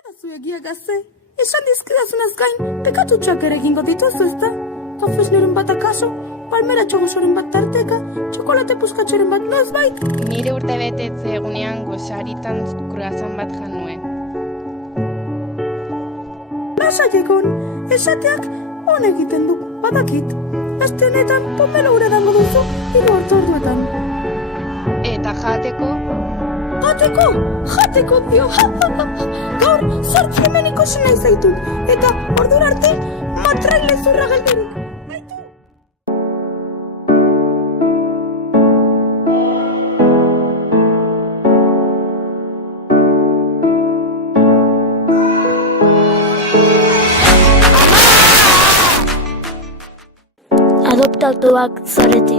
Badazu egia gazte, esan dizkidazunaz gain, pekatutxoak ere egingo dituzu, ezta? Kafesneren bat akaso, palmera txogosoren bat tarteka, txokolate puskatxoren bat nozbait. Nire urte betetze egunean gozaritan kruazan bat jan nuen. Lasai egon, esateak on egiten du, badakit. Aste honetan, pomelo ura dango duzu, 3 orduetan. Eta jateko? Jateko dio, gaur, 8 hemen ikusi nahi zaitut, eta ordura arte, matraile zurra galderik. Adoptatuak zarete.